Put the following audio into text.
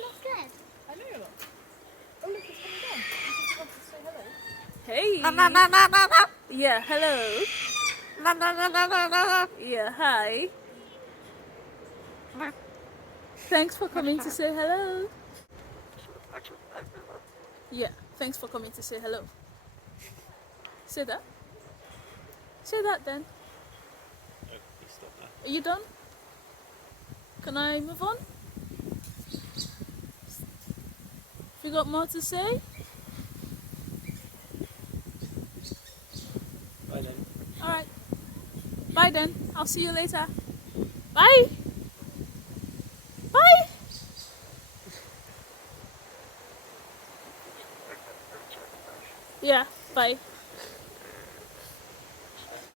not scared. I know you're not. Oh look, it's coming down. You just want to say hello. Hey. Yeah, hello. Yeah, hi. Thanks for coming to say hello. Yeah, thanks for coming to say hello. Say that. Say that then. Are you done? Can I move on? You got more to say? Bye then. Alright. Bye then. I'll see you later. Bye. Bye. Yeah, bye.